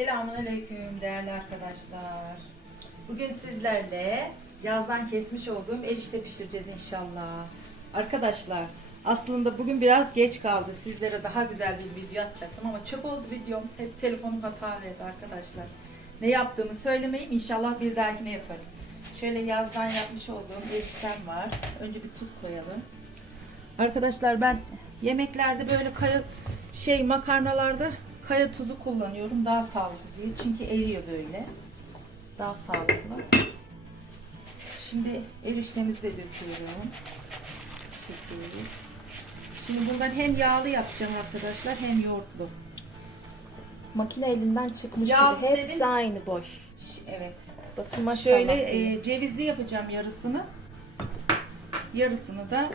Selamünaleyküm değerli arkadaşlar. Bugün sizlerle yazdan kesmiş olduğum erişte pişireceğiz inşallah. Arkadaşlar aslında bugün biraz geç kaldı. Sizlere daha güzel bir video atacaktım ama çöp oldu videom. Hep telefonum hata verdi arkadaşlar. Ne yaptığımı söylemeyeyim inşallah bir dahakine yaparım. Şöyle yazdan yapmış olduğum eriştem var. Önce bir tuz koyalım. Arkadaşlar ben yemeklerde böyle kaya şey makarnalarda kaya tuzu kullanıyorum daha sağlıklı diye. Çünkü eriyor böyle. Daha sağlıklı. Şimdi eriştemizi de döküyorum. Şekil. Şimdi bundan hem yağlı yapacağım arkadaşlar hem yoğurtlu. Makine elinden çıkmış Yağ gibi. Hepsi dedim. aynı boş. Ş- Evet. Bakın maşallah. Şöyle e, cevizli yapacağım yarısını. Yarısını da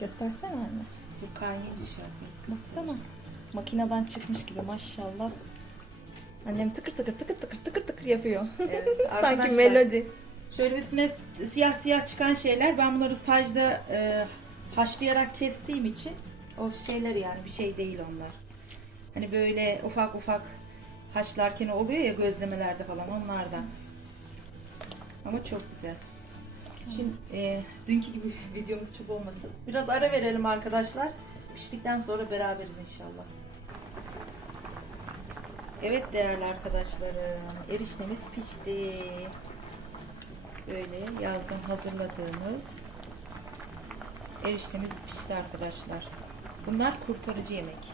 Göstersene anne. Dur kaynayınca şey yapayım. Baksana. Makineden çıkmış gibi maşallah. Annem tıkır tıkır tıkır tıkır tıkır tıkır yapıyor. Evet, Sanki arkadaşlar, melodi. Şöyle üstüne siyah siyah çıkan şeyler ben bunları sacda e, haşlayarak kestiğim için o şeyler yani bir şey değil onlar. Hani böyle ufak ufak haşlarken oluyor ya gözlemelerde falan onlardan. Ama çok güzel. Şimdi e, dünkü gibi videomuz çok olmasın. Biraz ara verelim arkadaşlar. Piştikten sonra beraberiz inşallah. Evet değerli arkadaşlarım, eriştemiz pişti. Böyle yazdım hazırladığımız eriştemiz pişti arkadaşlar. Bunlar kurtarıcı yemek.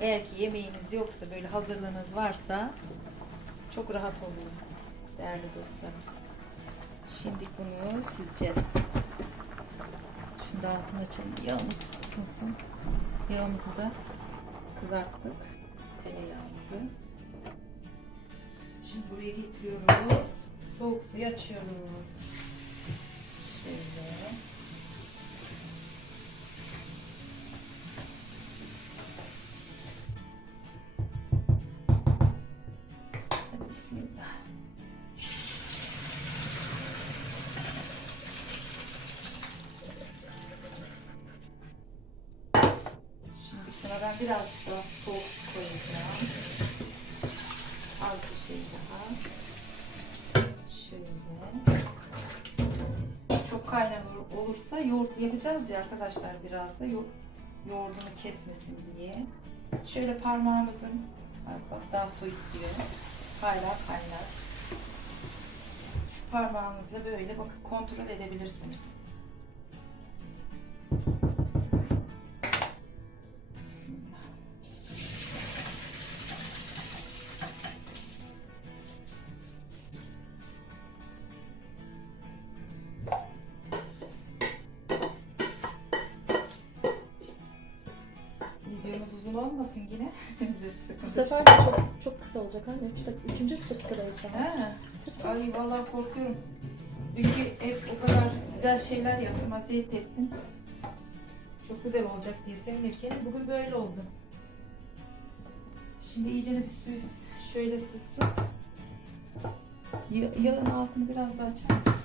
Eğer ki yemeğiniz yoksa böyle hazırlığınız varsa çok rahat olur değerli dostlarım. Şimdi bunu süzeceğiz. Şunu da altını açalım. Yağımız ısınsın. Yağımızı da kızarttık. Tereyağımızı. Şimdi buraya getiriyoruz. Soğuk suyu açıyoruz. Şöyle. Biraz daha soğuk koyacağım. Az bir şey daha. Şöyle. Çok kaynar olursa yoğurt yapacağız ya arkadaşlar biraz da yo yoğurdunu kesmesin diye. Şöyle parmağımızın bak daha su istiyor. Hala kaynar. Şu parmağınızla böyle bakın kontrol edebilirsiniz. Uzun olmasın yine. Bu sefer de çok, çok kısa olacak anne. 3 dakika, 3. dakikadayız daha. Ha. Ay vallahi korkuyorum. Dünkü hep o kadar güzel şeyler yaptım, aziyet ettim. Çok güzel olacak diye sevinirken bugün böyle oldu. Şimdi iyice bir suyu şöyle sızsın. Ya- Yağın altını biraz daha açalım.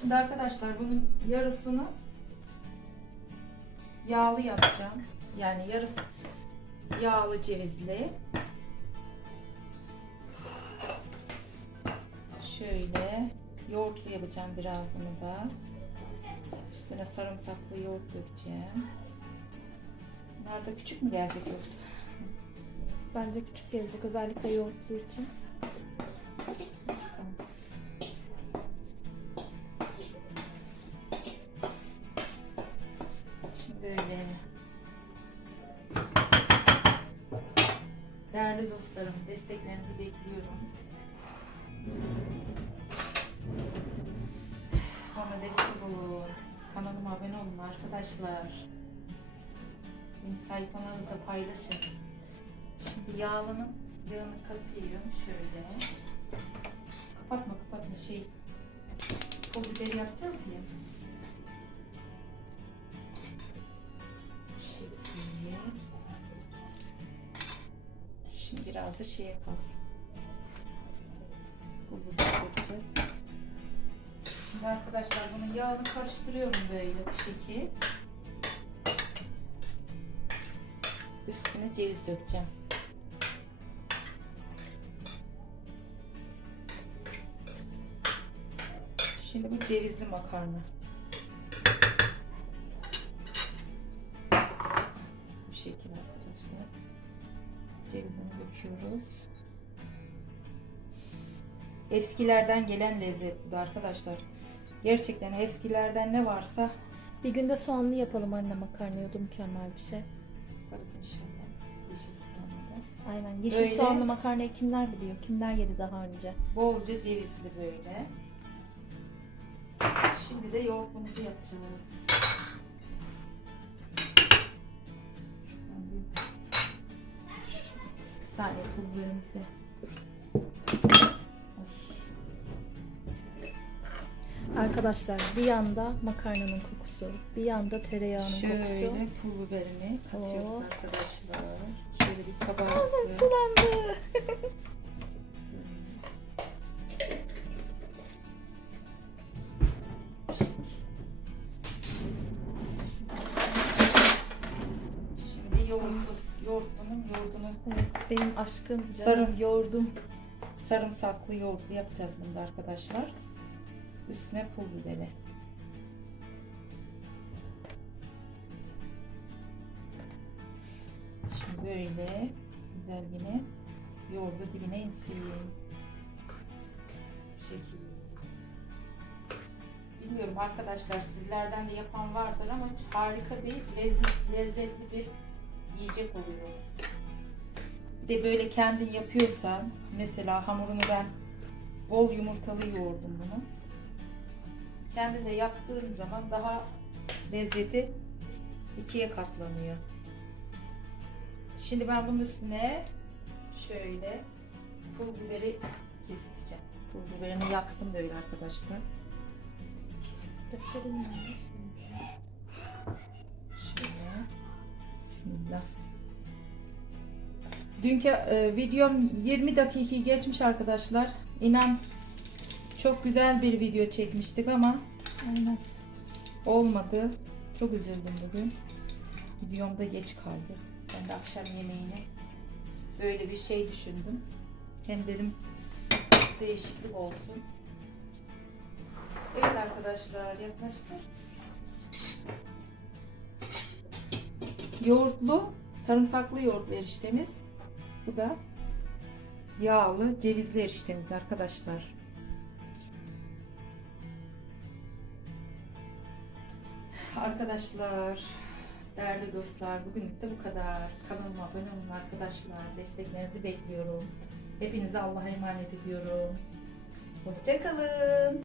Şimdi arkadaşlar bunun yarısını yağlı yapacağım. Yani yarısı yağlı cevizli. Şöyle yoğurtlu yapacağım birazını da. Üstüne sarımsaklı yoğurt dökeceğim. Bunlar da küçük mü gelecek yoksa? Bence küçük gelecek özellikle yoğurtlu için. Desteklerinizi bekliyorum. Bana destek olun. Kanalıma abone olun arkadaşlar. Benim sayfamı da paylaşın. Şimdi yağlının yağını katayım şöyle. Kapatma kapatma şey. Pul biberi yapacağız Da şeye kalsın. Şimdi arkadaşlar bunun yağını karıştırıyorum böyle bu şekil. Üstüne ceviz dökeceğim. Şimdi bu cevizli makarna. Bu şekilde arkadaşlar. Cevizini döküyoruz. Eskilerden gelen lezzet bu da arkadaşlar. Gerçekten eskilerden ne varsa Bir günde soğanlı yapalım anne makarnayı. O da mükemmel bir şey. yaparız inşallah. Yeşil soğanla. Aynen. Yeşil Böyle- soğanlı makarnayı kimler biliyor? Kimler yedi daha önce? Bolca cevizli böyle. Şimdi de yoğurtumuzu yapacağız. Saniye. Ay. Arkadaşlar bir yanda makarnanın kokusu, bir yanda tereyağının Şöyle kokusu. pul biberini katıyoruz Oo. arkadaşlar. Şöyle bir kabarsın. Sulandı. benim aşkım, canım, Sarım. yoğurdum. sarımsaklı yoğurtlu yapacağız bunda arkadaşlar. Üstüne pul biberi. Şimdi böyle güzel yine yoğurdu dibine insin. Bu şekilde. Bilmiyorum arkadaşlar sizlerden de yapan vardır ama harika bir lezzet, lezzetli bir yiyecek oluyor. De böyle kendin yapıyorsan mesela hamurunu ben bol yumurtalı yoğurdum bunu. Kendin de yaptığın zaman daha lezzeti ikiye katlanıyor. Şimdi ben bunun üstüne şöyle pul biberi keseceğim. Pul biberini yaktım böyle arkadaşlar. Göstereyim mi? Şöyle. Bismillah. Dünkü e, videom 20 dakikayı geçmiş arkadaşlar. İnan çok güzel bir video çekmiştik ama Aynen. olmadı. Çok üzüldüm bugün. Videomda geç kaldı. Ben de akşam yemeğini böyle bir şey düşündüm. Hem dedim değişiklik olsun. Evet arkadaşlar yaklaştı. Yoğurtlu, sarımsaklı yoğurtlu eriştemiz. Bu da yağlı, cevizli eriştemiz arkadaşlar. Arkadaşlar, değerli dostlar, bugünlük de bu kadar. Kanalıma abone olun arkadaşlar. Desteklerinizi bekliyorum. Hepinize Allah'a emanet ediyorum. Hoşçakalın.